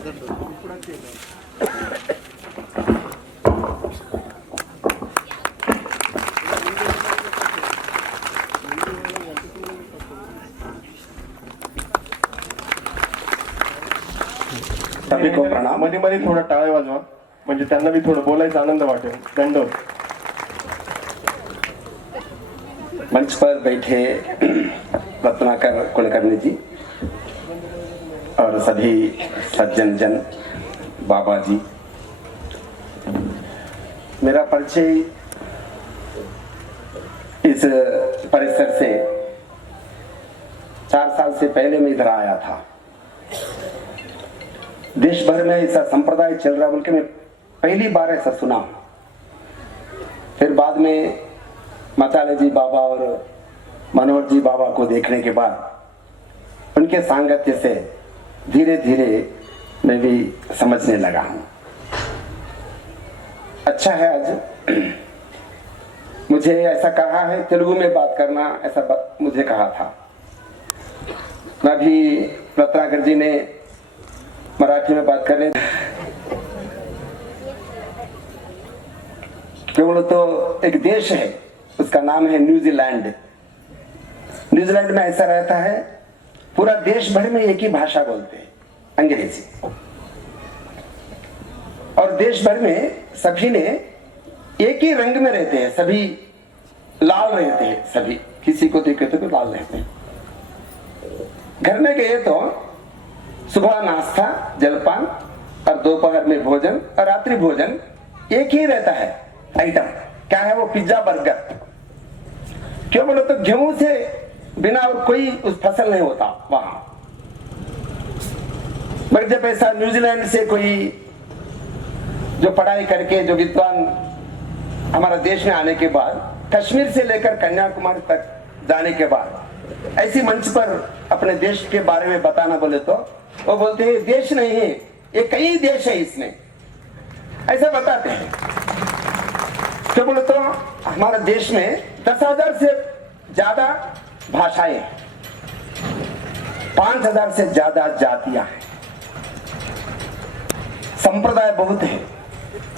सभी को प्रणाम। मध्ये मध्ये थोडं टाळे वाजवा म्हणजे त्यांना भी थोडं बोलायचा आनंद वाटेल। दंडवत। मंच पर बैठे रत्नाकर कुलकर्णी जी और सभी सज्जन जन, बाबा जी, मेरा परिचय इस परिसर से 4 साल से पहले मैं इधर आया था। देश भर में ऐसा संप्रदाय चल रहा बोल के मैं पहली बार ऐसा सुना। फिर बाद में मचाले जी बाबा और मनोहर जी बाबा को देखने के बाद उनके सांगत्य से धीरे धीरे मैं भी समझने लगा हूं। अच्छा है, आज मुझे ऐसा कहा है तेलुगु में बात करना, ऐसा मुझे कहा था। मैं भी रत्नाकर जी ने मराठी में बात करने क्यों बोलो तो एक देश है, उसका नाम है न्यूजीलैंड। न्यूजीलैंड में ऐसा रहता है, पूरा देश भर में एक ही भाषा बोलते हैं, अंग्रेजी। और देश भर में सभी ने एक ही रंग में रहते हैं, सभी लाल रहते हैं, सभी किसी को देखे तो लाल रहते हैं। घर में गए तो सुबह नाश्ता जलपान और दोपहर में भोजन और रात्रि भोजन एक ही रहता है आइटम। क्या है वो? Pizza burger. क्यों बोलो तो गेहूं से बिना और कोई उस फसल नहीं होता वहां। मगर जब ऐसा न्यूजीलैंड से कोई जो पढ़ाई करके जो विद्वान हमारा देश में आने के बाद, कश्मीर से लेकर कन्याकुमारी तक जाने के बाद ऐसी मंच पर अपने देश के बारे में बताना बोले तो वो बोलते हैं देश नहीं है, ये कई देश है इसमें, ऐसा बताते हैं। तो बोले तो हमारे देश में 10,000 से ज्यादा भाषाएं हैं, 5,000 से ज्यादा जातियां हैं, संप्रदाय बहुत है।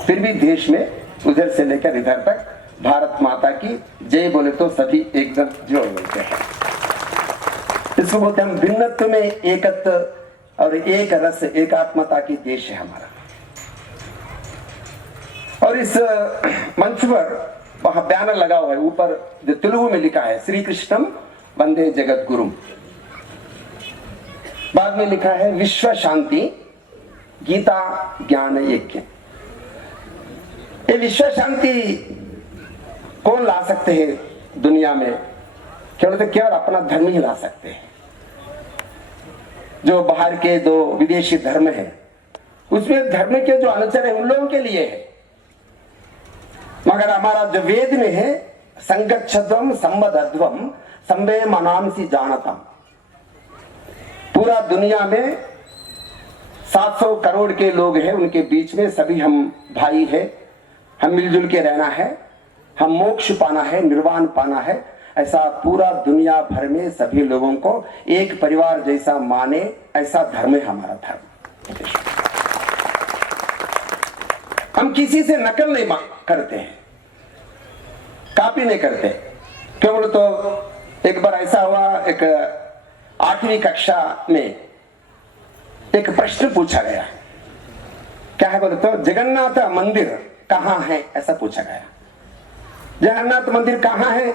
फिर भी देश में उधर से लेकर इधर तक भारत माता की जय बोले तो सभी एकदम जोड़ बोलते हैं। इसको बोलते हम भिन्नत्व में एकत्व और एक रस एकात्मता की देश है हमारा। और इस मंच पर वहां बैनर लगा हुआ है, ऊपर जो तेलुगु में लिखा है श्री कृष्णम वंदे जगत गुरुम, बाद में लिखा है विश्व शांति गीता ज्ञान यज्ञ। ये विश्व शांति कौन ला सकते हैं दुनिया में? केवल अपना धर्म ही ला सकते हैं। जो बाहर के दो विदेशी धर्म है, उसमें धर्म के जो अनुचर है उन लोगों के लिए है। मगर हमारा जो वेद में है संगच्छध्वम संबद्धध्वम संबे मनांसी जानतम, पूरा दुनिया में 700 करोड़ के लोग हैं, उनके बीच में सभी हम भाई है, हम मिलजुल के रहना है, हम मोक्ष पाना है, निर्वाण पाना है। ऐसा पूरा दुनिया भर में सभी लोगों को एक परिवार जैसा माने, ऐसा धर्म है हमारा धर्म। हम किसी से नकल नहीं करते हैं, कॉपी नहीं करते। क्यों बोलो तो एक बार ऐसा हुआ, एक 8वीं कक्षा में एक प्रश्न पूछा गया। क्या है बोले तो जगन्नाथ मंदिर कहां है, ऐसा पूछा गया। जगन्नाथ मंदिर कहां है?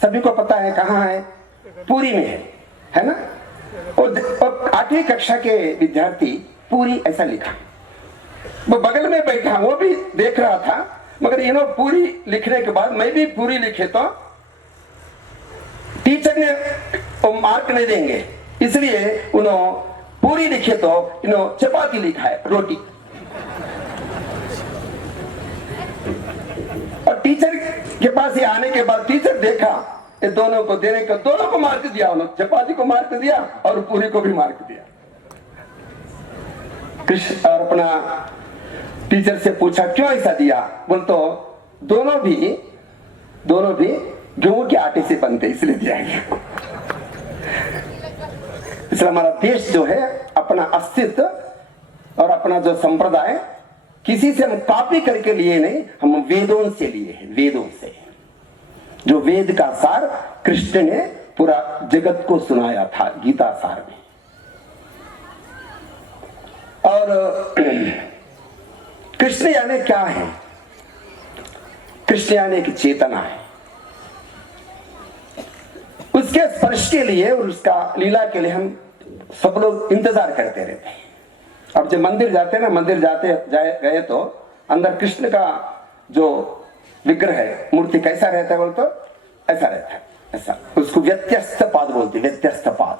सभी को पता है कहां है, पुरी में है ना। और 8वीं कक्षा के विद्यार्थी पुरी ऐसा लिखा, वो बगल में बैठा, वो भी देख रहा था। मगर इन्हों पूरी लिखने के बाद मैं भी पूरी लिखे तो टीचर ने वो मार्क नहीं देंगे, इसलिए उन्होंने पूरी लिखे तो इन्होंने चपाती लिखा है, रोटी। और टीचर के पास ये आने के बाद टीचर देखा ये दोनों को देने का, दोनों को मार्क दिया, उन्होंने चपाती को मार्क दिया और पूरी को भी मार्क दिया। कृष्ण और अपना टीचर से पूछा क्यों ऐसा दिया? बोल तो दोनों भी गेहूं के आटे से बनते इसलिए दिया गया। इसलिए हमारा देश जो है अपना अस्तित्व और अपना जो संप्रदाय किसी से हम कॉपी करके लिए नहीं, हम वेदों से लिए हैं, वेदों से। जो वेद का सार कृष्ण ने पूरा जगत को सुनाया था गीता सार में। और कृष्ण यानी क्या है? कृष्ण यानी एक चेतना है। उसके स्पर्श के लिए और उसका लीला के लिए हम सब लोग इंतजार करते रहते हैं। अब जब मंदिर जाते हैं ना, मंदिर गए तो अंदर कृष्ण का जो विग्रह है, मूर्ति कैसा रहता है बोल तो ऐसा रहता है, ऐसा। उसको व्यत्यस्त पाद बोलते हैं, व्यत्यस्त पाद।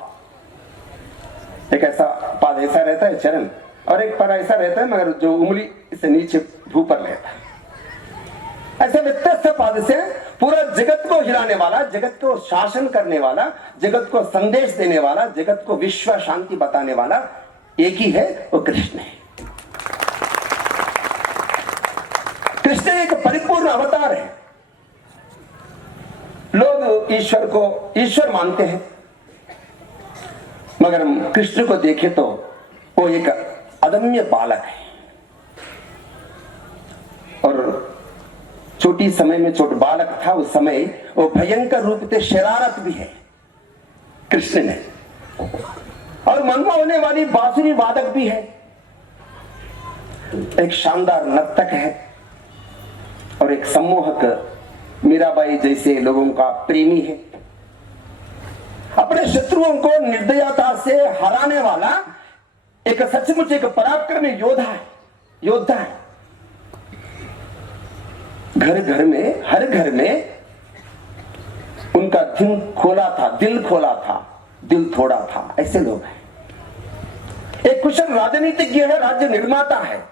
एक ऐसा पाद ऐसा रहता है चरण, और एक पर ऐसा रहता है मगर जो उंगली से नीचे भू पर रहता है। ऐसे व्यत्यस्त पाद से पूरा जगत को हिलाने वाला, जगत को शासन करने वाला, जगत को संदेश देने वाला, जगत को विश्व शांति बताने वाला एक ही है, वो कृष्ण है। कृष्ण एक परिपूर्ण अवतार है। लोग ईश्वर को ईश्वर मानते हैं, मगर हम कृष्ण को देखें तो वो एक अदम्य बालक है। और छोटी समय में छोटा बालक था, उस समय वो भयंकर रूप से शरारत भी है कृष्ण ने, और मनवा होने वाली बांसुरी वादक भी है, एक शानदार नर्तक है, और एक सम्मोहक मीराबाई जैसे लोगों का प्रेमी है। अपने शत्रुओं को निर्दयता से हराने वाला एक सचमुच एक पराक्रमी योद्धा है, योद्धा है। घर घर में, हर घर में उनका दिल खोला था, दिल खोला था, दिल थोड़ा था, ऐसे लोग हैं। एक कुशल राजनीतिज्ञ है, राज्य निर्माता है,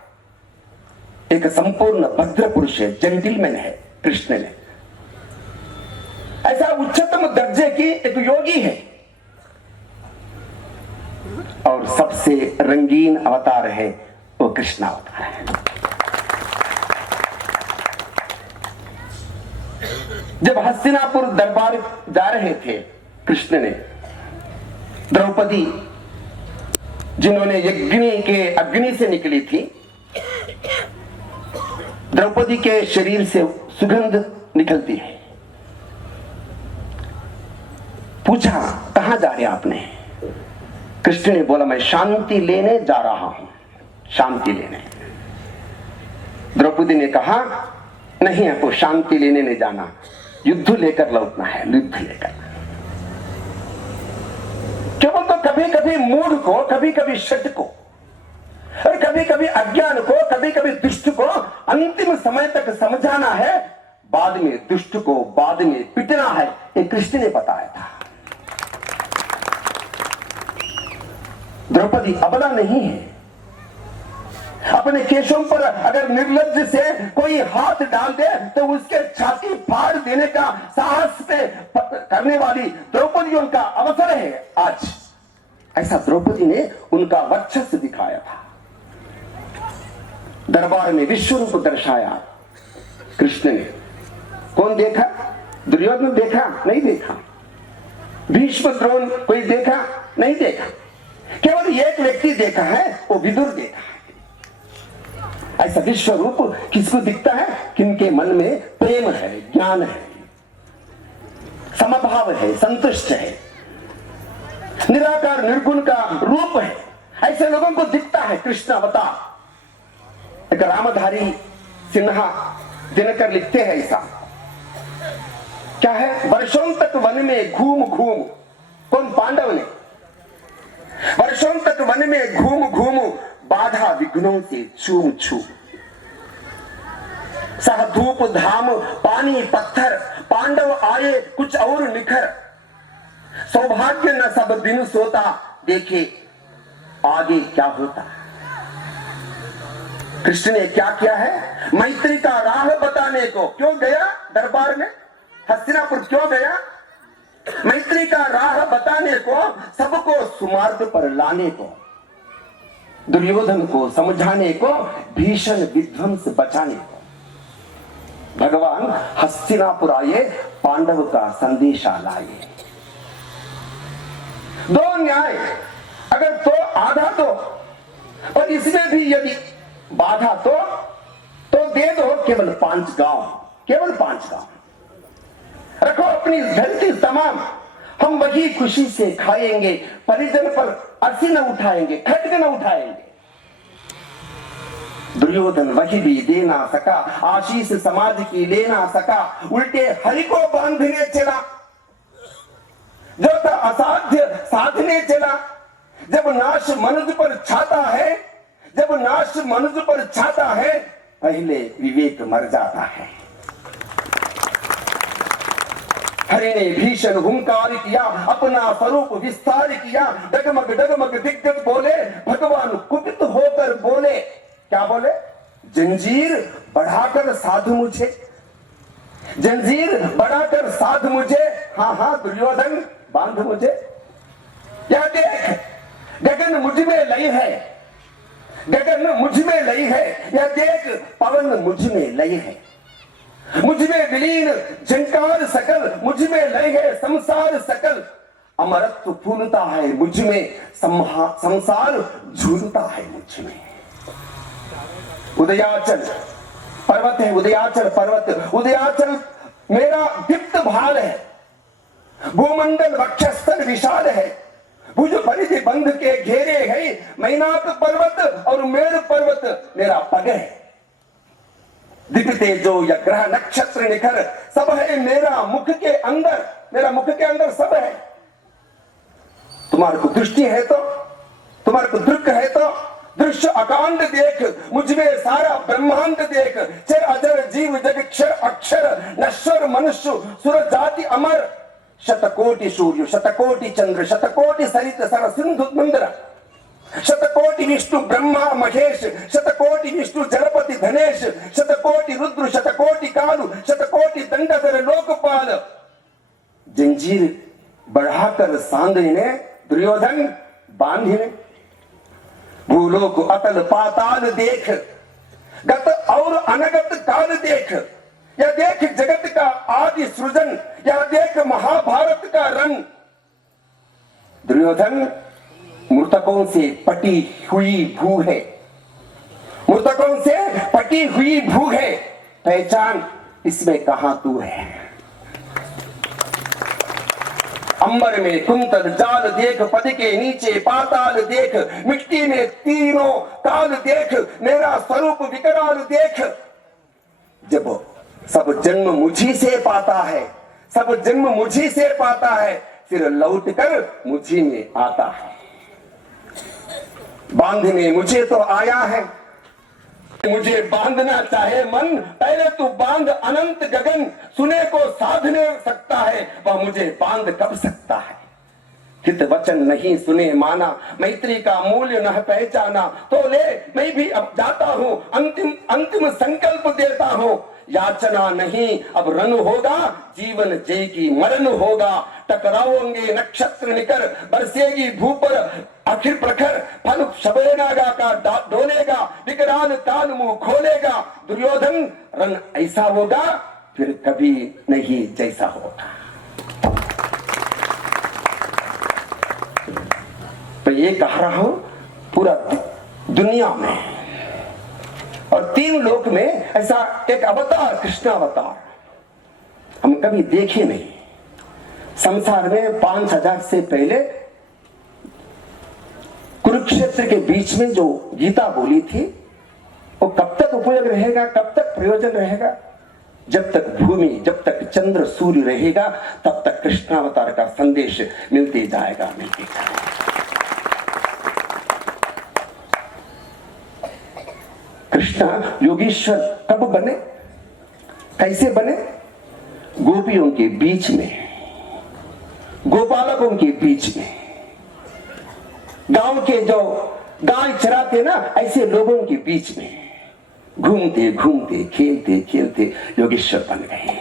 एक संपूर्ण भद्र पुरुष है, जेंटिलमैन है कृष्ण ने। ऐसा उच्चतम दर्जे की एक योगी है, और सबसे रंगीन अवतार है वो कृष्ण अवतार है। जब हस्तिनापुर दरबार जा रहे थे कृष्ण ने, द्रौपदी जिन्होंने यज्ञ के अग्नि से निकली थी, द्रौपदी के शरीर से सुगंध निकलती है। पूछा कहां जा रहे आपने? कृष्ण ने बोला मैं शांति लेने जा रहा हूं, शांति लेने। द्रौपदी ने कहा नहीं, आपको शांति लेने नहीं जाना, युद्ध लेकर लौटना है, युद्ध लेकर। केवल तो कभी कभी मूड को, कभी कभी शट को, और कभी कभी अज्ञान को, कभी कभी दुष्ट को अंतिम समय तक समझाना है, बाद में दुष्ट को बाद में पिटना है, ये कृष्ण ने बताया था। द्रौपदी अबला नहीं है। अपने केशों पर अगर निर्लज्ज से कोई हाथ डाल दे तो उसके छाती फाड़ देने का साहस पे करने वाली द्रौपदियों का अवसर है आज। ऐसा द्रौपदी ने उनका वर्चस्व दिखाया था, दरबार में विश्व रूप दर्शाया कृष्ण ने। कौन देखा? दुर्योधन देखा? नहीं देखा। भीष्म द्रोण कोई देखा? नहीं देखा। केवल एक व्यक्ति देखा है, वो विदुर देखा है। ऐसा विश्व रूप किसको दिखता है? किनके मन में प्रेम है, ज्ञान है, समभाव है, संतुष्ट है, निराकार निर्गुण का रूप है, ऐसे लोगों को दिखता है कृष्ण अवतार। एक रामधारी सिन्हा दिनकर लिखते हैं ऐसा, क्या है? वर्षों तक वन में घूम घूम, कौन? पांडव ने वर्षों तक वन में घूम घूम बाधा विघ्नों से चूम छू, सह धूप धाम पानी पत्थर, पांडव आए कुछ और निखर, सौभाग्य न सब दिन सोता, देखे आगे क्या होता। कृष्ण ने क्या किया है? मैत्री का राह बताने को क्यों गया दरबार में? हस्तिनापुर क्यों गया? मैत्री का राह बताने को, सबको सुमार्ग पर लाने को, दुर्योधन को समझाने को, भीषण विध्वंस बचाने को। भगवान हस्तिनापुर आए, पांडव का संदेशा लाए। दो न्याय, अगर तो आधा दो और इसमें भी यदि बाधा तो दे दो केवल 5 गांव, केवल 5 गांव रखो अपनी धरती तमाम, हम वही खुशी से खाएंगे, परिजन पर अर्थी न उठाएंगे, खटक न उठाएंगे। दुर्योधन वही भी दे ना सका, आशीष समाज की ले ना सका, उल्टे हरि को बांधने चला, जो था असाध्य साधने चला। जब नाश मनुष्य पर छाता है, जब नाश मनुष्य पर छाता है, पहले विवेक मर जाता है। हरि ने भीषण हुंकार किया, अपना स्वरूप विस्तार किया, डगमग डगमग दिग्गज बोले, भगवान कुपित होकर बोले, क्या बोले? जंजीर बढ़ाकर साध मुझे, जंजीर बढ़ाकर साध मुझे, हाँ हाँ दुर्योधन बांध मुझे। या देख गगन मुझ में लई है, गगन मुझ में लई है, या देख पवन मुझ में लई है, मुझ में विलीन झंकार सकल, मुझ में लय है संसार सकल, अमरत्व फूलता है मुझ में, संसार झूलता है मुझ में। उदयाचल पर्वत है, उदयाचल पर्वत, उदयाचल मेरा दीप्त भाल है, भूमंडल वक्षस्थल विशाल है, भुज परिधि बंध के घेरे है, मैनाक पर्वत और मेर पर्वत मेरा पग है। दिखते जो या ग्रह नक्षत्र निखर, सब है मेरा मुख के अंदर, मेरा मुख के अंदर सब है। तुम्हारे को दृष्टि है तो, तुम्हारे को दृक है तो दृश्य अकांड देख, मुझमें सारा ब्रह्मांड देख, चर अजर जीव जग क्षर अक्षर, नश्वर मनुष्य सुर जाति अमर, शतकोटि सूर्य शतकोटि चंद्र शतकोटि सरित सर सिंधु मंदिर, शतकोटि विष्णु ब्रह्मा महेश, शतकोटि विष्णु जलपति धनेश, शतकोटि रुद्र शतकोटि कालु, शतकोटि दंडधर लोकपाल। जंजीर बढ़ाकर सांधने, दुर्योधन बांधने। भूलोक अतल पाताल देख, गत और अनगत काल देख, या देख जगत का आदि सृजन, या देख महाभारत का रंग। दुर्योधन मृतकों से पटी हुई भू है, मृतकों से पटी हुई भू है, पहचान इसमें कहां तू है। अंबर में कुंतल जाल देख, पद के नीचे पाताल देख, मिट्टी में तीनों काल देख, मेरा स्वरूप विकराल देख। जब सब जन्म मुझी से पाता है, सब जन्म मुझी से पाता है, फिर लौटकर मुझी में आता है। बांधने मुझे तो आया है, मुझे बांधना चाहे मन, पहले तू बांध अनंत गगन, सुने को साधने सकता है, वह मुझे बांध कब सकता है। हित वचन नहीं सुने माना, मैत्री का मूल्य न पहचाना, तो ले मैं भी अब जाता हूं, अंतिम अंतिम संकल्प देता हूं। याचना नहीं अब रण होगा, जीवन जय की मरण होगा। टकराओगे नक्षत्र निकर, बरसेगी भू पर आखिर प्रखर, फल शबरेगा का डोलेगा, विकराल काल मुंह खोलेगा। दुर्योधन रण ऐसा होगा फिर कभी नहीं जैसा होगा। तो ये कह रहा हूं पूरा दुनिया में और 3 लोक में ऐसा एक अवतार, कृष्ण अवतार हम कभी देखे नहीं। संसार में 5000 से पहले कुरुक्षेत्र के बीच में जो गीता बोली थी, वो कब तक उपयोग रहेगा, कब तक प्रयोजन रहेगा? जब तक भूमि, जब तक चंद्र सूर्य रहेगा, तब तक कृष्ण अवतार का संदेश मिलते जाएगा, मिलते जाएगा। कृष्ण योगीश्वर कब बने, कैसे बने? गोपियों के बीच में, गोपालकों के बीच में, गांव के जो गाय चराते ना, ऐसे लोगों के बीच में घूमते घूमते खेलते खेलते योगेश्वर बन गए।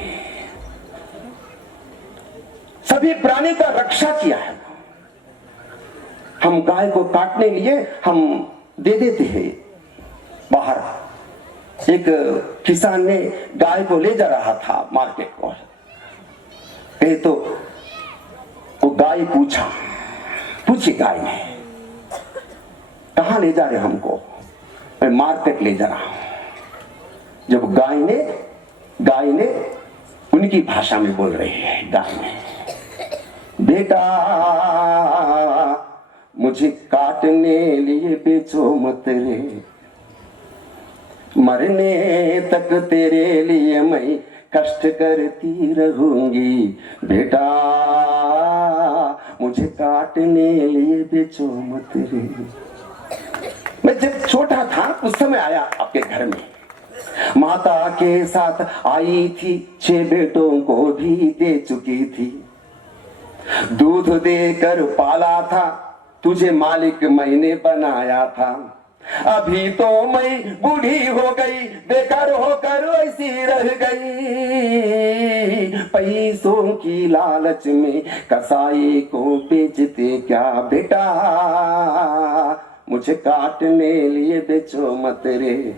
सभी प्राणी का रक्षा किया है। हम गाय को काटने लिए हम दे देते हैं बाहर। एक किसान ने गाय को ले जा रहा था मार्केट को, कहे तो वो गाय पूछी गाय ने, कहां ले जा रहे हमको? मैं मार्केट ले जा रहा हूं। जब गाय ने उनकी भाषा में बोल रही है, गाय ने, बेटा मुझे काटने लिए बेचो मत रे, मरने तक तेरे लिए मैं कष्ट करती रहूंगी, बेटा मुझे काटने लिए बेचो मत रे। मैं जब छोटा था उस समय आया आपके घर में, माता के साथ आई थी, 6 बेटों को भी दे चुकी थी, दूध देकर पाला था, तुझे मालिक मैंने बनाया था। अभी तो मैं बूढ़ी हो गई, बेकार होकर ऐसी रह गई, पैसों की लालच में कसाई को बेचते क्या, बेटा मुझे काटने लिए बेचो मत रे,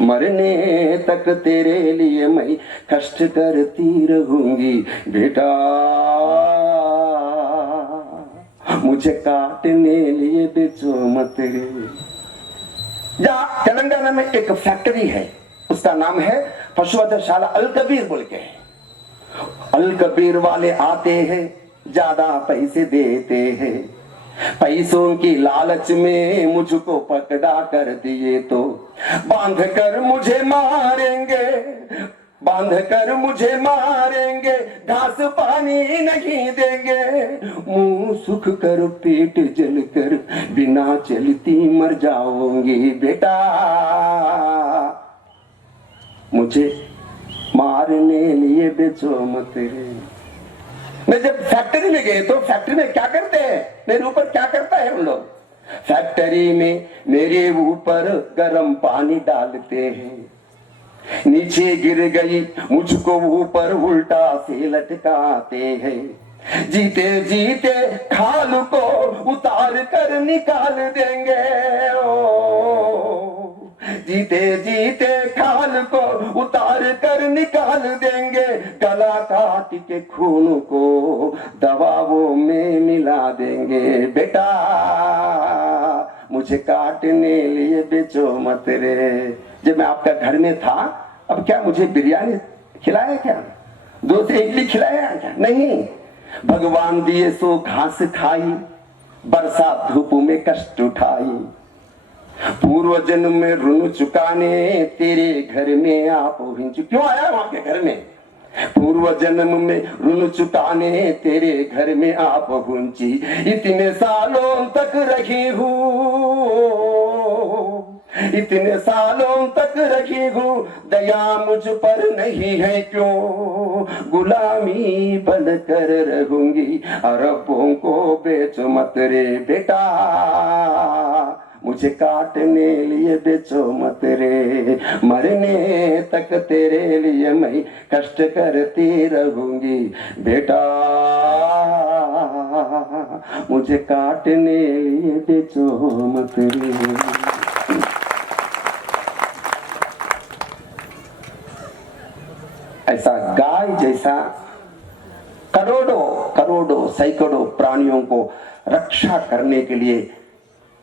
मरने तक तेरे लिए मैं कष्ट करती रहूंगी, बेटा मुझे काटने लिए बेचो मत रे। जहाँ तेलंगाना में एक फैक्ट्री है, उसका नाम है पशुवधशाला अल कबीर बोल के। अल कबीर वाले आते हैं, ज्यादा पैसे देते हैं, पैसों की लालच में मुझको पकड़ा कर दिए तो बांध कर मुझे मारेंगे, घास पानी नहीं देंगे, मुंह सुख कर पेट जल कर बिना चलती मर जाऊंगी, बेटा मुझे मारने लिए बेचो मत रे। मैं जब फैक्ट्री में गए तो फैक्ट्री में क्या करते हैं, मेरे ऊपर क्या करता है उन लोग, फैक्ट्री में मेरे ऊपर गर्म पानी डालते हैं, नीचे गिर गई मुझको ऊपर उल्टा से लटकाते हैं, जीते जीते खाल को उतार कर निकाल देंगे, जीते जीते खाल को उतार कर निकाल देंगे, गला काट के खून को दवाओं में मिला देंगे, बेटा मुझे काटने लिए बेचो मत रे। जब मैं आपका घर में था, अब क्या मुझे बिरयानी खिलाया क्या, 2 से इडली खिलाया क्या? नहीं, भगवान दिए सो घास खाई, बरसात धूप में कष्ट उठाई, पूर्व जन्म में ऋण चुकाने तेरे घर में आप पहुंची। क्यों आया वहां के घर में? पूर्व जन्म में ऋण चुकाने तेरे घर में आप पहुंची, इतने सालों तक रही हूँ, दया मुझ पर नहीं है क्यों, गुलामी बन कर रहूंगी, अरबों को बेचो मत रे, बेटा मुझे काटने लिए बेचो मत रे, मरने तक तेरे लिए मैं कष्ट करती रहूंगी, बेटा मुझे काटने लिए बेचो मत रे। ऐसा गाय जैसा करोड़ों सैकड़ों प्राणियों को रक्षा करने के लिए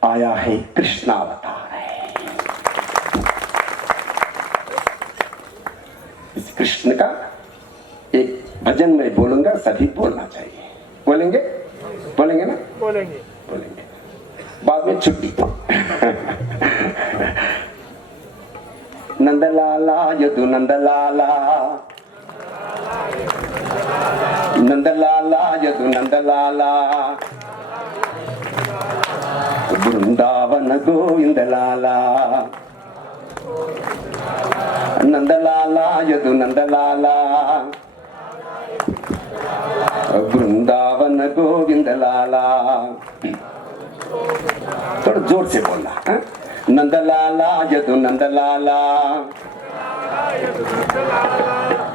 आया है कृष्ण अवतार है। इस कृष्ण का एक भजन में बोलूंगा, सभी बोलना चाहिए। बोलेंगे ना? बोलेंगे। बाद में छुट्टी। नंदलाला यदु नंदलाला, नंदलाला यदु नंदलाला, वृंदावन गोविंद लाला, नंदलाला यदु नंदलाला, वृंदावन गोविंद लाला। थोड़ा जोर से बोलना है? नंदलाला यदु नंदलाला,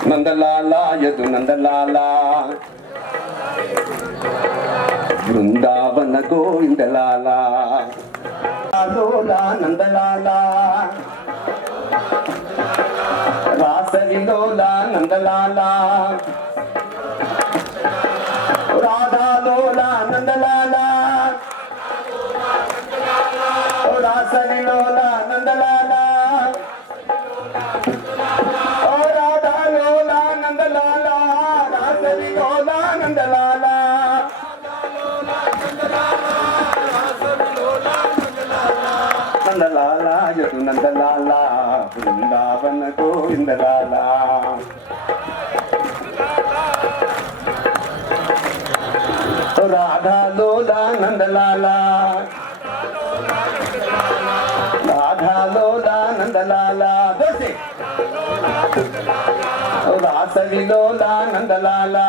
नंदलाला यदु नंदलाला, वृंदावन गोविंद लाला, लोला नंदलाला, रासली लोला नंदलाला, राधा लोला नंदलाला, नंदलाला यदु नंदलाला वृंदावन गोविंद लाला। राधा लोला नंदलाला, राधा लोला नंदलाला, दोसे रासविलोला नंदलाला,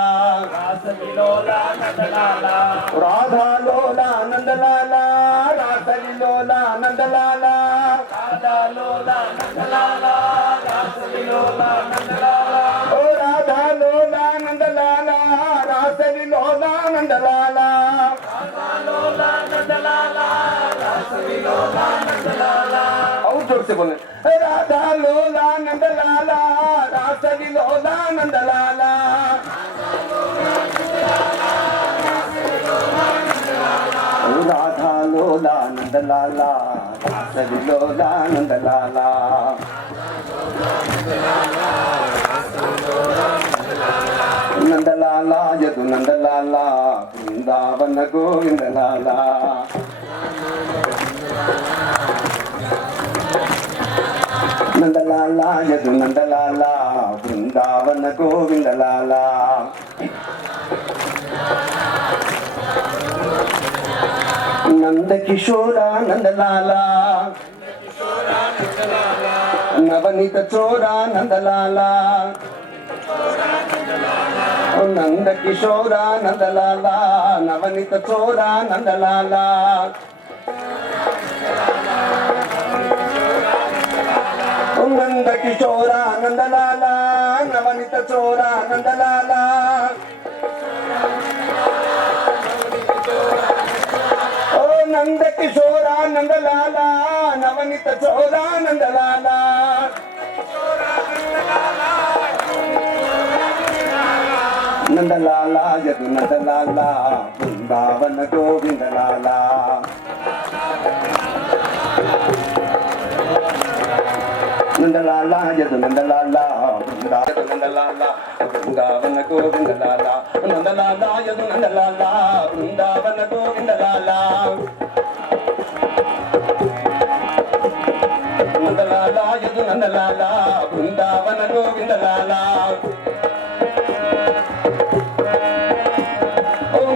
रासविलोला नंदलाला, राधा लोला नंदलाला, रासविलोला नंदलाला, राधा लोला नंदलाला, रासविलोला नंदलाला, ओ राधा लोला नंदलाला, रासविलोला नंदलाला, राधा लोला नंदलाला, रासविलोला नंदलाला। और जोर से बोले, राधा लोला नंदलाला, रासविलोला नंदलाला, राधा लोला नंदलाला, रासविलोला नंदलाला। नंदलाला यदु नंदलाला वृंदावन गोविंद लाला। नंदलाला यदु नंदलाला वृंदावन गोविंद लाला। नंद किशोरा नंदलाला, नवनीत चोरा नंदलाला, नंद किशोरा नंदलाला, नवनीत चोरा नंदलाला, नंद किशोरा नंदलाला, नवनीत चोरा नंदलाला, ओ नंद किशोरा नंदलाला, नवनीत चोरा नंदलाला। नंदलाला यदु नंदलाला वृंदावन गोविंद लाला। नंदलाला यदु नंदलाला नंदलाला वृंदावन गोविंद लाला। नंदलाला यदु नंदलाला वृंदावन गोविंद लाला। नंदलाला यदु नंदलाला वृंदावन गोविंद लाला।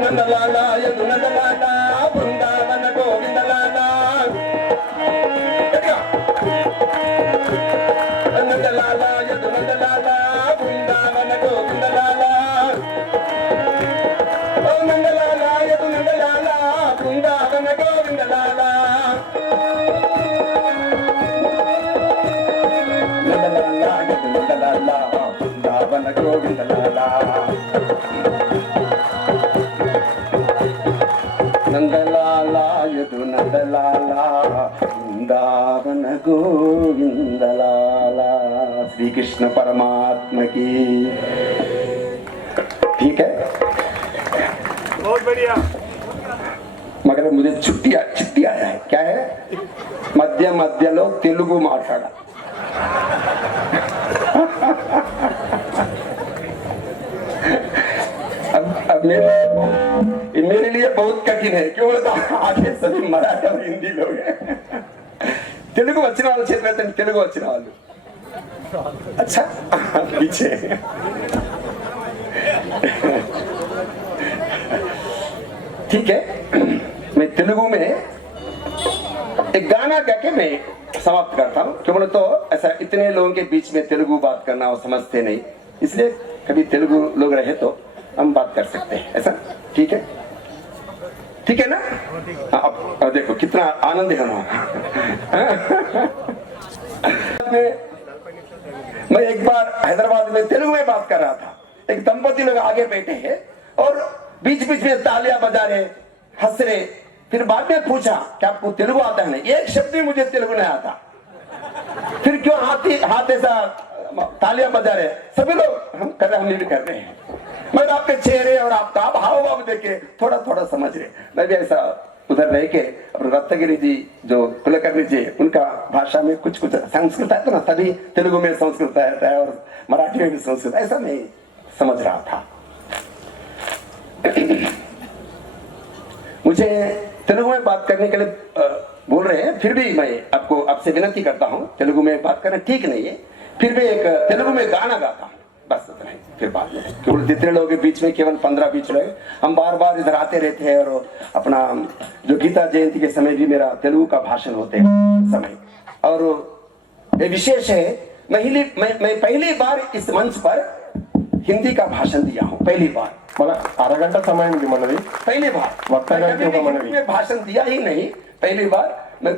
नंदलाला यदु नंदलाला वृंदावन गोविंद लाला। नंदलाला यदु नंदलाला वृंदावन गोविंद लाला। ओ नंदलाला यदु नंदलाला वृंदावन गोविंद लाला। नंदलाला यदु नंदलाला वृंदावन गोविंद लाला। नंदलाला यदु नंदलाला वृंदावन गोविंद लाला। श्री कृष्ण परमात्मा की। ठीक है, बहुत बढ़िया। मगर मुझे छुट्टी आया है। क्या है? मध्य मध्यलो तेलुगु माట్లాड़ा। अब मेरे लिए बहुत कठिन है। क्यों बोलता? आगे सभी मराठी और हिंदी लोग हैं। तेलुगु వచ్చిన వాళ్ళ చేతులు ఎత్తండి, తెలుగు వచ్చిన వాళ్ళు। अच्छा पीछे। ठीक है, मैं तेलुगु में एक गाना गा के मैं समाप्त करता हूँ। क्यों बोले तो ऐसा इतने लोगों के बीच में तेलुगु बात करना वो समझते नहीं, इसलिए कभी तेलुगु लोग रहे तो हम बात कर सकते हैं। ऐसा ठीक है? ठीक है ना? अब देखो कितना आनंद है ना। मैं एक बार हैदराबाद में तेलुगु में बात कर रहा था। एक दंपति लोग आगे बैठे हैं और बीच बीच में तालियां बजा रहे, हंस रहे। फिर बाद में पूछा कि आपको तेलुगु आता है? नहीं, एक शब्द भी मुझे तेलुगु नहीं आता। फिर क्यों हाथ ऐसा तालियां बजा रहे? सभी लोग हम कर रहे, हम भी कर रहे हैं। मगर आपके चेहरे और आपका हाव भाव देखे थोड़ा थोड़ा समझ रहे। मैं भी ऐसा उधर रह के रत्नगिरी जी जो कुलकर्णी जी, उनका भाषा में कुछ कुछ संस्कृत है तो ना, तभी तेलुगु में संस्कृत है और मराठी में भी संस्कृत, ऐसा मैं समझ रहा था। मुझे तेलुगु में बात करने के लिए बोल रहे हैं, फिर भी मैं आपसे विनती करता हूँ, तेलुगु में बात करना ठीक नहीं है, फिर भी एक तेलुगु में गाना गाता हूँ, बस इतना ही। फिर बाद में केवल जितने लोगों के बीच में केवल 15-20 लोग, हम बार बार इधर आते रहते हैं। और अपना जो गीता जयंती के समय भी मेरा तेलुगु का भाषण होते हैं समय। और ये विशेष है, मैं पहली बार इस मंच पर हिंदी का भाषण दिया हूँ, पहली बार। मला अरगंटा समय में मनवी पहली बार वक्ता में भाषण दिया ही नहीं, पहली बार।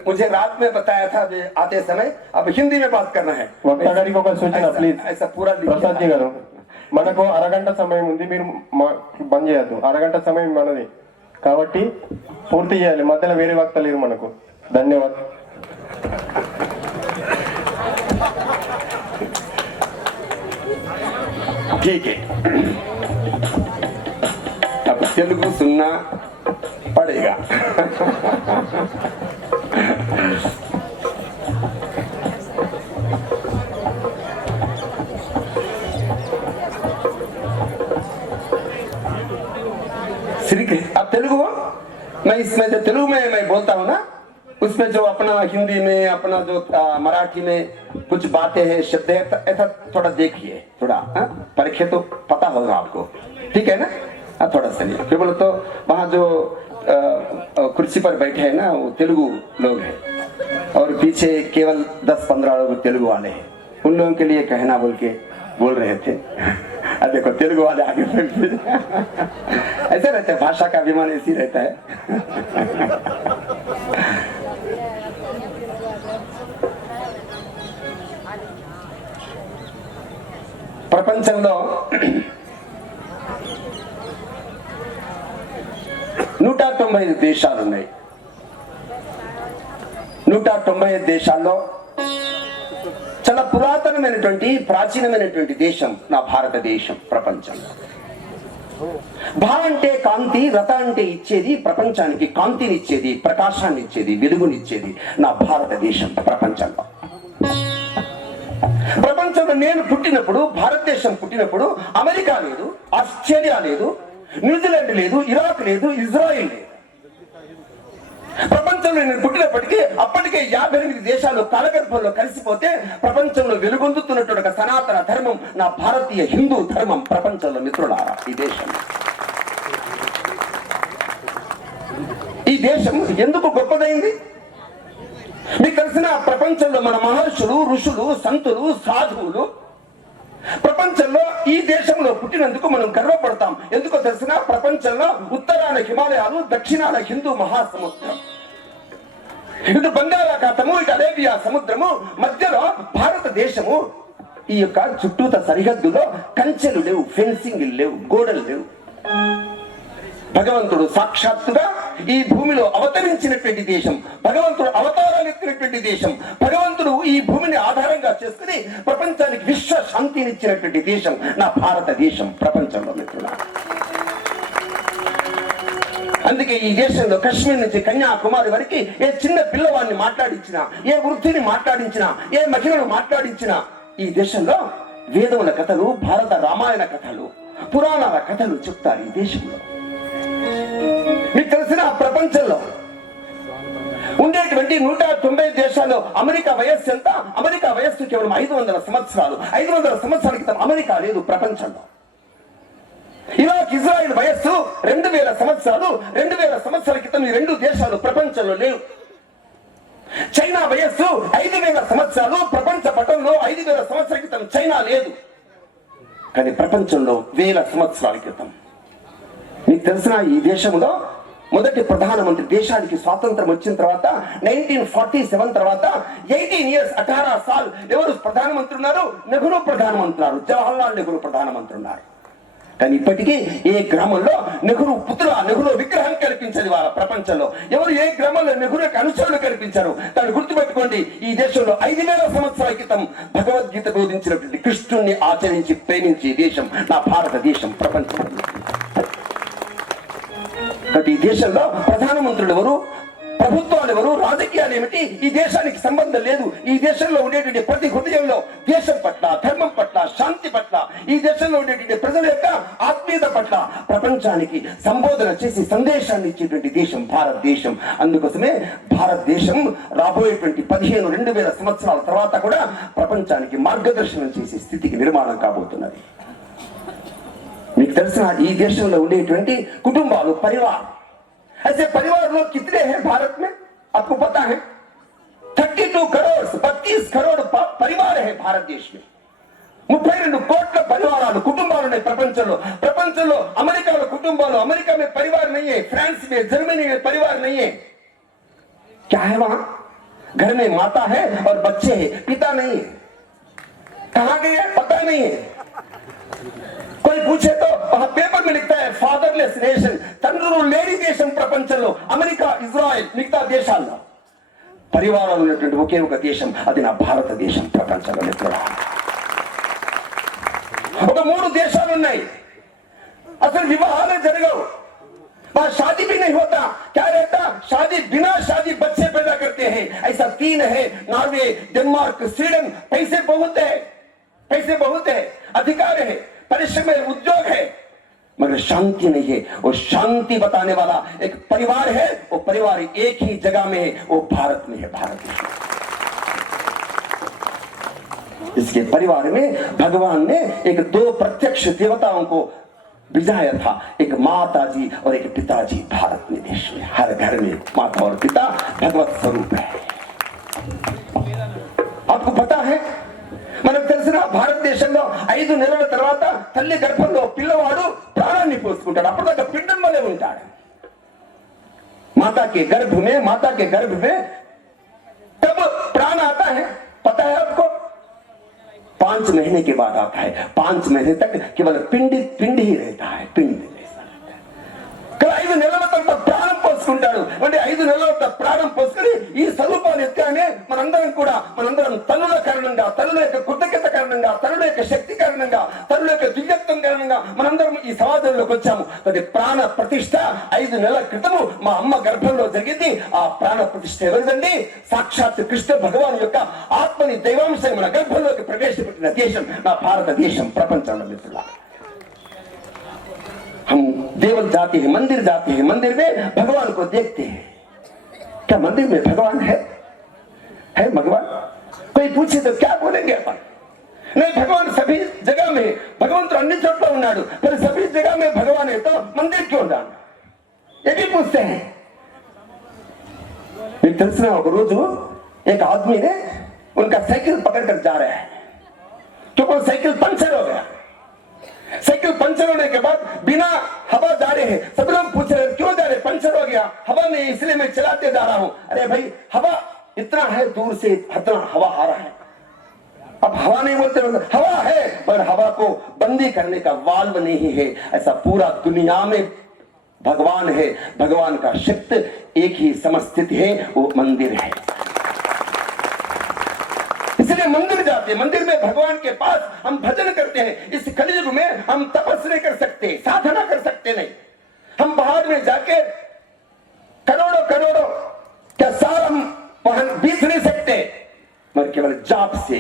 मुझे रात में बताया था आते समय अब हिंदी में बात करना है। वक्ता गारी को सूचना प्लीज ऐसा पूरा ప్రసాద్ జీ గారు, మనకు అరగంట సమయం ఉంది, మీరు బంద్ చేయొద్దు। అరగంట సమయం మనది కాబట్టి పూర్తి చేయాలి, మధ్యలో వేరే వక్త లేరు మనకు। ధన్యవాదాలు। ठीक है, अब तेलुगु सुनना पड़ेगा। अब तेलुगु मैं इसमें जो तेलुगु में मैं बोलता हूँ ना, उसमें जो अपना हिंदी में अपना जो मराठी में कुछ बातें हैं, शब्द है, ऐसा थोड़ा देखिए, थोड़ा परखे तो पता होगा आपको, ठीक है ना? थोड़ा सुनिए। फिर बोलो तो वहाँ जो कुर्सी पर बैठे हैं ना, वो तेलुगु लोग हैं, और पीछे केवल 10-15 लोग तेलुगु वाले हैं। उन लोगों के लिए कहना बोल रहे थे। देखो तेलुगु वाले आगे ऐसा रहता है, भाषा का अभिमान ऐसी रहता है। ప్రపంచంలో 195 దేశాలు ఉన్నాయి। 195 దేశాల్లో చాలా పురాతనమైనటువంటి ప్రాచీనమైనటువంటి దేశం నా భారతదేశం ప్రపంచంలో। భా అంటే కాంతి, రత అంటే ఇచ్చేది, ప్రపంచానికి కాంతిని ఇచ్చేది, ప్రకాశాన్ని ఇచ్చేది, వెలుగునిచ్చేది నా భారతదేశం ప్రపంచంలో। ప్రపంచంలో నేను పుట్టినప్పుడు, భారతదేశం పుట్టినప్పుడు అమెరికా లేదు, ఆస్ట్రేలియా లేదు, న్యూజిలాండ్ లేదు, ఇరాక్ లేదు, ఇజ్రాయిల్ లేదు। ప్రపంచంలో నేను పుట్టినప్పటికీ అప్పటికే 58 దేశాలు కాలగర్భంలో కలిసిపోతే ప్రపంచంలో వెలుగొందుతున్నటువంటి ఒక సనాతన ధర్మం నా భారతీయ హిందూ ధర్మం ప్రపంచంలో మిత్రులారా। ఈ దేశం ఎందుకు గొప్పదైంది మీకు తెలిసిన? ప్రపంచంలో మన మహర్షులు, ఋషులు, సంతులు, సాధువులు ప్రపంచంలో ఈ దేశంలో పుట్టినందుకు మనం గర్వపడతాం। ఎందుకో తెలిసిన? ప్రపంచంలో ఉత్తరాన హిమాలయాలు, దక్షిణాన హిందూ మహాసముద్రం, ఇటు బంగాళాఖాతము, ఇటు అరేబియా సముద్రము, మధ్యలో భారతదేశము। ఈ యొక్క చుట్టూత సరిహద్దులో కంచెలు లేవు, ఫెన్సింగ్ లేవు, గోడలు లేవు। భగవంతుడు సాక్షాత్తుగా ఈ భూమిలో అవతరించినటువంటి దేశం, భగవంతుడు అవతారాలు ఎత్తినటువంటి దేశం, భగవంతుడు ఈ భూమిని ఆధారంగా చేసుకుని ప్రపంచానికి విశ్వ శాంతినిచ్చినటువంటి దేశం నా భారతదేశం ప్రపంచంలో మిత్రులారా। అందుకే ఈ దేశంలో కశ్మీర్ నుంచి కన్యాకుమారి వరకు ఏ చిన్న పిల్లవాడిని మాట్లాడించినా, ఏ వృద్ధిని మాట్లాడించినా, ఏ మహిళను మాట్లాడించినా ఈ దేశంలో వేదముల కథలు, భారత రామాయణ కథలు, పురాణాల కథలు చెప్తారు ఈ దేశంలో। మీకు తెలిసిన ప్రపంచంలో ఉండేటువంటి 190 దేశాల్లో అమెరికా వయస్సు ఎంత? అమెరికా వయస్సు కేవలం 500 సంవత్సరాలు। 500 సంవత్సరాల క్రితం అమెరికా లేదు ప్రపంచంలో। ఇరాక్, ఇజ్రాయిల్ వయస్సు 2000 సంవత్సరాలు। 2000 సంవత్సరాల క్రితం ఈ రెండు దేశాలు ప్రపంచంలో లేవు। చైనా వయస్సు 5000 సంవత్సరాలు। ప్రపంచ పటంలో 5000 సంవత్సరాల క్రితం చైనా లేదు, కానీ ప్రపంచంలో 1000 సంవత్సరాల క్రితం। మీకు తెలిసిన ఈ దేశంలో మొదటి ప్రధానమంత్రి, దేశానికి స్వాతంత్రం వచ్చిన తర్వాత 1947 తర్వాత 18 ఇయర్స్ 18 సాల్ ఎవరు ప్రధానమంత్రి ఉన్నారు? నెహ్రూ ప్రధానమంత్రి ఉన్నారు, జవహర్లాల్ నెహ్రూ ప్రధానమంత్రి ఉన్నారు। కానీ ఇప్పటికీ ఏ గ్రామంలో నెహ్రూ నెహ్రూ విగ్రహం కనిపించదు వాళ్ళ ప్రపంచంలో। ఎవరు ఏ గ్రామంలో నెహ్రూ అనుచరులు కనిపించారు? దాన్ని గుర్తుపెట్టుకోండి, ఈ దేశంలో 5000 సంవత్సరాల క్రితం భగవద్గీత బోధించినటువంటి కృష్ణుణ్ణి ఆచరించి ప్రేమించే దేశం నా భారతదేశం ప్రపంచంలో। ఈ దేశంలో ప్రధానమంత్రులు ఎవరు, ప్రభుత్వాలు ఎవరు, రాజకీయాలు ఏమిటి ఈ దేశానికి సంబంధం లేదు। ఈ దేశంలో ఉండేటువంటి ప్రతి హృదయంలో దేశం పట్ల, ధర్మం పట్ల, శాంతి పట్ల, ఈ దేశంలో ఉండేటువంటి ప్రజల యొక్క ఆత్మీయత పట్ల ప్రపంచానికి సంబోధన చేసి సందేశాన్ని ఇచ్చేటువంటి దేశం భారతదేశం. అందుకోసమే భారతదేశం రాబోయేటువంటి 2000 సంవత్సరాల తర్వాత కూడా ప్రపంచానికి మార్గదర్శనం చేసే స్థితికి నిర్మాణం కాబోతున్నది. మీకు తెలిసిన ఈ దేశంలో ఉండేటువంటి కుటుంబాలు, పరివార్, ऐसे परिवार लोग कितने हैं भारत में आपको पता है? 32 करोड़ 32 करोड़ परिवार है भारत देश में. 32 కోట్ల పరివారాలు, కుటుంబాలు ఉన్నాయి ప్రపంచంలో అమెరికాలో కుటుంబాలు, అమెరికా में परिवार नहीं है, फ्रांस में, जर्मनी में परिवार नहीं है. क्या है वहां? घर में माता है और बच्चे हैं, पिता नहीं है. कहां गए पता नहीं है. कोई पूछे तो वहां पेपर में लिखता है फादरलेस नेशन, తండ్రులు లేని దేశం ప్రపంచంలో అమెరికా, ఇజ్రాయెల్, మిగతా దేశాల్లో పరివారాలు ఉన్నటువంటి ఒకే ఒక దేశం, అది నా భారతదేశం. ప్రపంచంలో ఒక 3 దేశాలు ఉన్నాయి, అసలు వివాహాలే జరగవు, वहां शादी भी नहीं होता. क्या रहता? शादी बिना शादी बच्चे पैदा करते हैं. ऐसा 3 है, नॉर्वे, डेनमार्क, स्वीडन. पैसे बहुत है, अधिकार है, परिश्रम है, उद्योग है, मगर शांति नहीं है. वो शांति बताने वाला एक परिवार है, वो परिवार एक ही जगह में है, वो भारत में है, भारत में. इसके परिवार में भगवान ने एक 2 प्रत्यक्ष देवताओं को बिजाया था, एक माता जी और एक पिताजी. भारत में देश में हर घर में माता और पिता भगवत स्वरूप है. आपको पता है, మనకు తెలిసిన భారతదేశంలో 5 నెలల తర్వాత తల్లి గర్భంలో పిల్లవాడు ప్రాణాన్ని పోసుకుంటాడు. అప్పటిదాకా పిండం వలె ఉంటాడు. माता के गर्भ में तब प्राण आता है, पता है आपको? 5 महीने के बाद आता है. 5 महीने तक केवल पिंड ही रहता है, पिंड. 5 నెలల తర్వాత ప్రాణం పోసుకుంటాడు. అంటే 5 నెలల తర్వాత ప్రాణం పోసుకుని ఈ స్వరూపాన్ని ఎత్తానే మనందరం తల్లుల కారణంగా, తల్లుల యొక్క కృతజ్ఞత కారణంగా, తల్లుల యొక్క శక్తి కారణంగా, తల్లుల యొక్క దివ్యత్వం కారణంగా మనందరం ఈ సమాజంలోకి వచ్చాము. అది ప్రాణ ప్రతిష్ఠ 5 నెలల క్రితము మా అమ్మ గర్భంలో జరిగింది. ఆ ప్రాణ ప్రతిష్ఠ ఎవరిదండి? సాక్షాత్ కృష్ణ భగవాన్ యొక్క ఆత్మని, దైవాంశం మన గర్భంలోకి ప్రవేశపెట్టిన దేశం నా భారతదేశం. ప్రపంచంలో మిత్రులారా, हम देवल जाते हैं, मंदिर जाते हैं, मंदिर में भगवान को देखते हैं. क्या मंदिर में भगवान है भगवान? कोई पूछे तो क्या बोलेंगे अपन? नहीं, भगवान सभी जगह में, भगवान तो अन्य चोटला उन्नाडु, पर सभी जगह में भगवान है तो मंदिर क्यों जाना? ये भी पूछते हैं. एक तरह ఒక రోజు एक आदमी ने उनका साइकिल पकड़कर जा रहा है, क्योंकि साइकिल पंचर हो गया. साइकिल पंचर होने के बाद बिना हवा जा रहे हैं. सब लोग पूछ रहे हैं क्यों जा रहे? पंचर हो गया, हवा नहीं, इसलिए मैं चलाते जा रहा हूं. अरे भाई, हवा इतना है, दूर से इतना हवा आ रहा है. अब हवा नहीं बोलते, हवा है, पर हवा को बंदी करने का वाल्व नहीं है. ऐसा पूरा दुनिया में भगवान है. भगवान का शक्ति एक ही समस्थित है, वो मंदिर है. इसलिए मंदिर जाते हैं. मंदिर में भगवान के पास हम भजन करते हैं. इस कलयुग में हम तपस्या कर सकते, साधना कर सकते नहीं. हम बाहर में जाके करोड़ों क्या साल हम वहां बीत नहीं सकते, मगर केवल जाप से,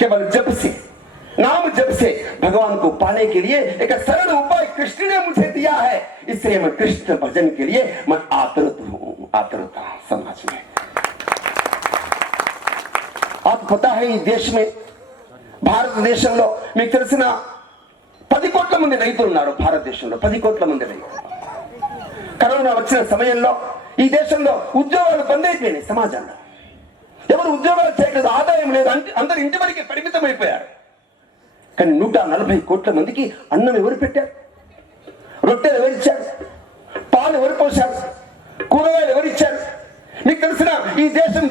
केवल जप से, नाम जप से भगवान को पाने के लिए एक सरल उपाय कृष्ण ने मुझे दिया है. इसलिए मैं कृष्ण भजन के लिए मैं आतुर हूं समाज में. आपको पता है, ఈ దేశం में భారతదేశంలో మీకు తెలిసిన 10 కోట్ల మంది రైతులు ఉన్నారు. భారతదేశంలో 10 కోట్ల మంది రైతులు. కరోనా వచ్చిన సమయంలో ఈ దేశంలో ఉద్యోగాలు బంద్ అయిపోయినాయి. సమాజంలో ఎవరు ఉద్యోగాలు చేయలేదు, ఆదాయం లేదు, అందరు ఇంటి వరకు పరిమితం అయిపోయారు. కానీ 140 కోట్ల మందికి అన్నం ఎవరు పెట్టారు? రొట్టెలు ఎవరిచ్చారు? పాలు ఎవరు పోశారు? కూరగాయలు ఎవరిచ్చారు? మీకు తెలిసిన ఈ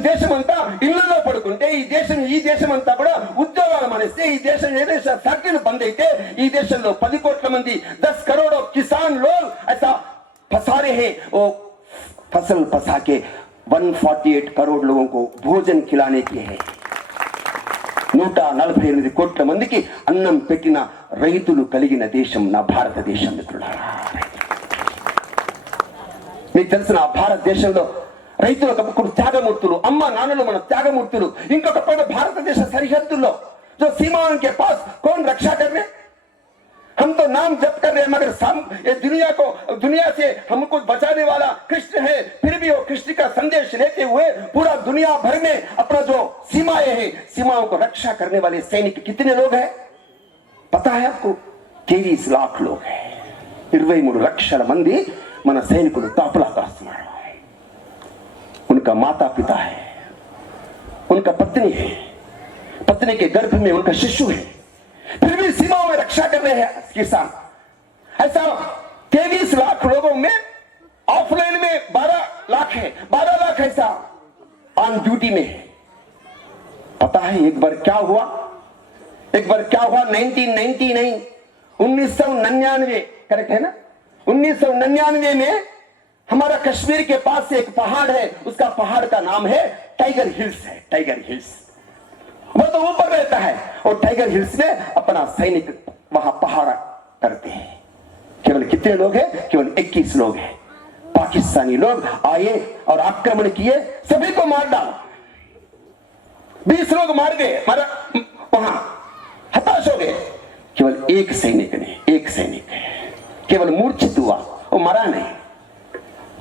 దేశం అంతా ఇళ్లలో పడుకుంటే, ఈ దేశం అంతా కూడా ఉద్యోగాలు మానేస్తే, ఈ దేశం ఏదేశ ఫ్యాక్టరీలు బంద్ అయితే, ఈ దేశంలో 10 కోట్ల మంది 10 करोड़ किसान लोग ऐसा फंसा रहे हैं. वो फसल फंसा के 148 करोड़ लोगों को भोजन खिलाने की है. 148 కోట్ల మందికి అన్నం పెట్టిన రైతులు కలిగిన దేశం నా భారతదేశం మిత్రులారా. మీకు తెలిసిన భారతదేశంలో రైతులు ఒకప్పుడు త్యాగమూర్తులు, అమ్మ నాన్నలు మన త్యాగమూర్తులు. ఇంకొక పైన భారతదేశ సరిహద్దుల్లో जो सीमाओं के पास कौन रक्षा कर रहे? हम तो नाम जप कर रहे हैं, मगर ये दुनिया से हमको बचाने वाला कृष्ण है। फिर भी वो कृष्ण का संदेश लेते हुए पूरा दुनिया भर में अपना जो सीमाएं हैं, सीमाओं को रक्षा करने वाले सैनिक कितने लोग हैं पता है आपको? 23 लाख लोग हैं। 23 లక్షల మంది మన సైనికులు కాపలా కాస్తున్నారు. उनका माता पिता है, उनका पत्नी है, पत्नी के गर्भ में उनका शिशु है, फिर भी सीमाओं में रक्षा कर रहे हैं किसान। ऐसा 23 लाख लोगों में ऑफलाइन में 12 लाख है, 12 लाख ऐसा ऑन ड्यूटी में है। पता है एक बार क्या हुआ? 1999 करेक्ट है ना? 1999 में हमारा कश्मीर के पास से एक पहाड़ है, उसका पहाड़ का नाम है टाइगर हिल्स है। टाइगर हिल्स वो तो ऊपर रहता है, और टाइगर हिल्स में अपना सैनिक वहां पहाड़ा करते हैं। केवल कितने लोग हैं? केवल 21 लोग हैं। पाकिस्तानी लोग आए और आक्रमण किए, सभी को मार डाला। 20 लोग मार गए, वहां हताश हो गए। केवल एक सैनिक केवल मूर्छित हुआ, वो मरा नहीं।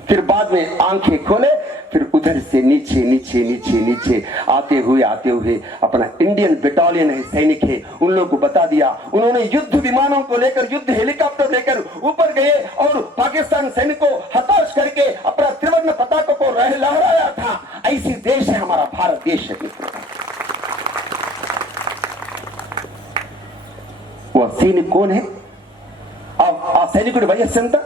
फिर बाद में आंखें खोले, फिर उधर से नीचे आते हुए अपना इंडियन बटालियन है, सैनिक है, उन लोगों को बता दिया। उन्होंने युद्ध विमानों को लेकर, युद्ध हेलीकॉप्टर लेकर ऊपर गए और पाकिस्तान सैनिक को हताश करके अपना त्रिवर्ण पताका को लहराया था। ऐसी देश है हमारा भारत देश है। वो सैनिक कौन है? ఆ సైనికుడి వయస్సు ఎంత?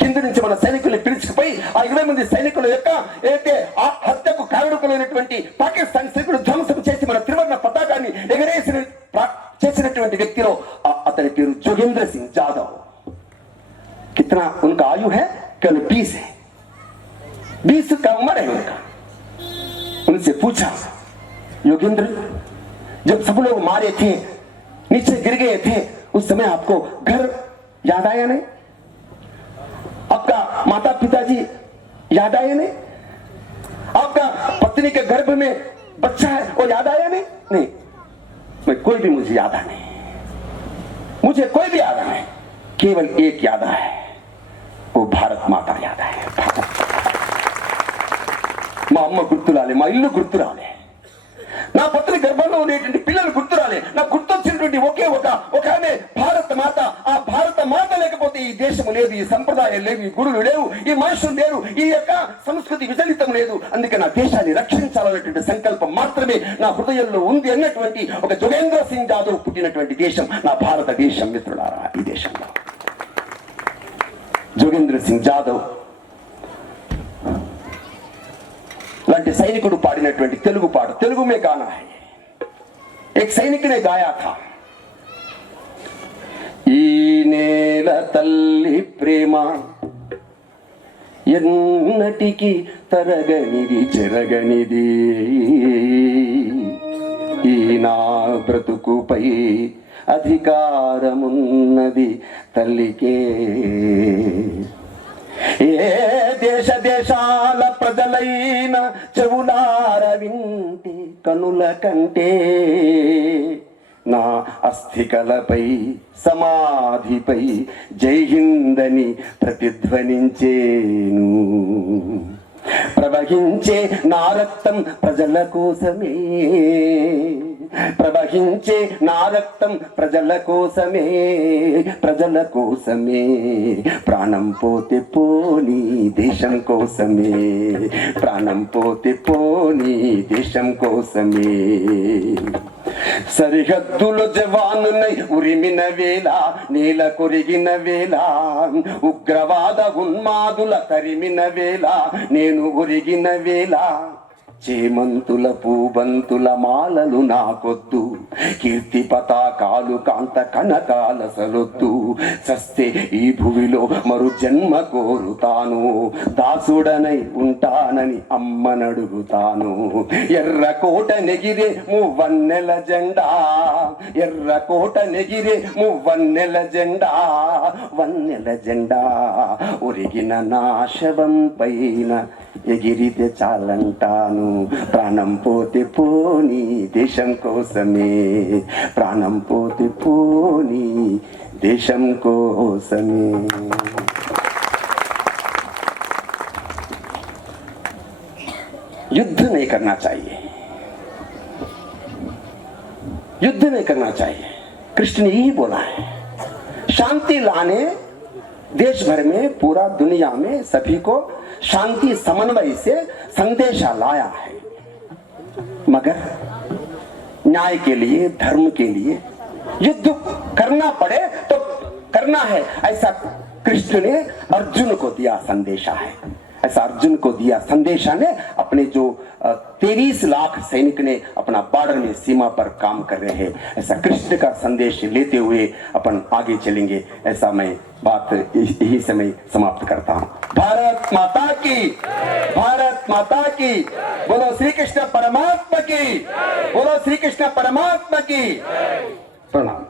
కింద నుంచి మన సైనికుల్ని పిలుచుకుపోయి ఆ 20 మంది సైనికుల యొక్క ఏదైతే ఆ హత్యకు కారణకులైనటువంటి పాకిస్తాన్ సైనికుడు ధ్వంసం చేసి మన త్రివర్ణ పతాకాన్ని చేసినటువంటి వ్యక్తిలో అతని పేరు जोगेंद्र सिंह जाधव। कितना उनका आयु है? केवल 20 है, 20 का उम्र है उनका। उनसे पूछा, योगेंद्र जब सब लोग मारे थे, नीचे गिर गए थे, उस समय आपको घर याद आया नहीं? आपका माता पिताजी याद आए नहीं? आपका पत्नी के गर्भ में बच्चा है, वो याद आया नहीं? नहीं, कोई भी मुझे याद नहीं, मुझे कोई भी याद नहीं। केवल एक याद है, वो भारत माता याद है। మా అమ్మ గుర్తు రాలే, మా ఇల్లు గుర్తు రాలే, నా పత్ని గర్భంలో ఉండేటువంటి పిల్లలు గుర్తు రాలే, నాకు గుర్తొచ్చినటువంటి ఒకే ఒక ఆమె భారత మాత. ఆ భారత మాత లేకపోతే ఈ దేశము లేదు, ఈ సంప్రదాయం లేవు, ఈ గురులు లేవు, ఈ మనుషులు లేరు, ఈ యొక్క సంస్కృతి విచలితం లేదు. అందుకే నా దేశాన్ని రక్షించాలనేటువంటి సంకల్పం మాత్రమే నా హృదయంలో ఉంది అన్నటువంటి ఒక జోగేంద్ర సింగ్ జాదవ్ పుట్టినటువంటి దేశం నా భారతదేశం. మిత్రులారా, ఈ దేశంలో जोगेंद्र सिंह जाधव लांటి సైనికుడు పాడినటువంటి తెలుగు పాట, తెలుగు में गाना है, एक सैनिक ने गाया था। ఈ నేల తల్లి ప్రేమ ఎన్నటికి తరగనిది చెరగనిది, ఈ నా బ్రతుకుపై అధికారమున్నది తల్లికే। ఏ దేశ దేశాల ప్రజలైన చెవులార వింటే కనుల కంటే, నా అస్థికలపై సమాధిపై జై హిందని ప్రతిధ్వనించేను। ప్రవహించే నా రక్తం ప్రజల కోసమే, ప్రవహించే నా రక్తం ప్రజల కోసమే, ప్రజల కోసమే, ప్రాణం పోతే పోనీ దేశం కోసమే, ప్రాణం పోతే పోనీ దేశం కోసమే। సరిహద్దులు జవానునై ఉరిమిన వేళ, నేల కొరిగిన వేళ, ఉగ్రవాద ఉన్మాదుల తరిమిన వేళ, నేను ఒరిగిన వేళ, చేమంతుల పూబంతుల మాలలు నాకొద్దు, కీర్తి పతాకాలు కాంత కనకాల సలొద్దు, సస్తే ఈ భువిలో మరు జన్మ కోరుతాను, దాసుడనై ఉంటానని అమ్మనడుగుతాను। ఎర్ర కోట నెగిరే మువ్వన్నెల జెండా, ఎర్ర కోట నెగిరే మువ్వన్నెల జెండా వన్నెల జెండా ఒరిగిన నా శవం పైన ఎగిరితే చాలంటాను ప్రాణం పోతే పోని దేశం కోసమే ప్రాణం పోతే పోని देशम को समे युद्ध नहीं करना चाहिए, युद्ध नहीं करना चाहिए। कृष्ण ने यही बोला है, शांति लाने देश भर में पूरा दुनिया में सभी को शांति समन्वय से संदेशा लाया है, मगर न्याय के लिए धर्म के लिए युद्ध करना पड़े तो करना है, ऐसा कृष्ण ने अर्जुन को दिया संदेशा है। ऐसा अर्जुन को दिया संदेशा ने अपने जो 23 लाख सैनिक ने अपना बॉर्डर में सीमा पर काम कर रहे हैं, ऐसा कृष्ण का संदेश लेते हुए अपन आगे चलेंगे। ऐसा मैं बात यही समय समाप्त करता हूं। भारत माता की, भारत माता की, बोलो श्री कृष्ण परमात्मा की, बोलो श्री कृष्ण परमात्मा की। प्रणाम।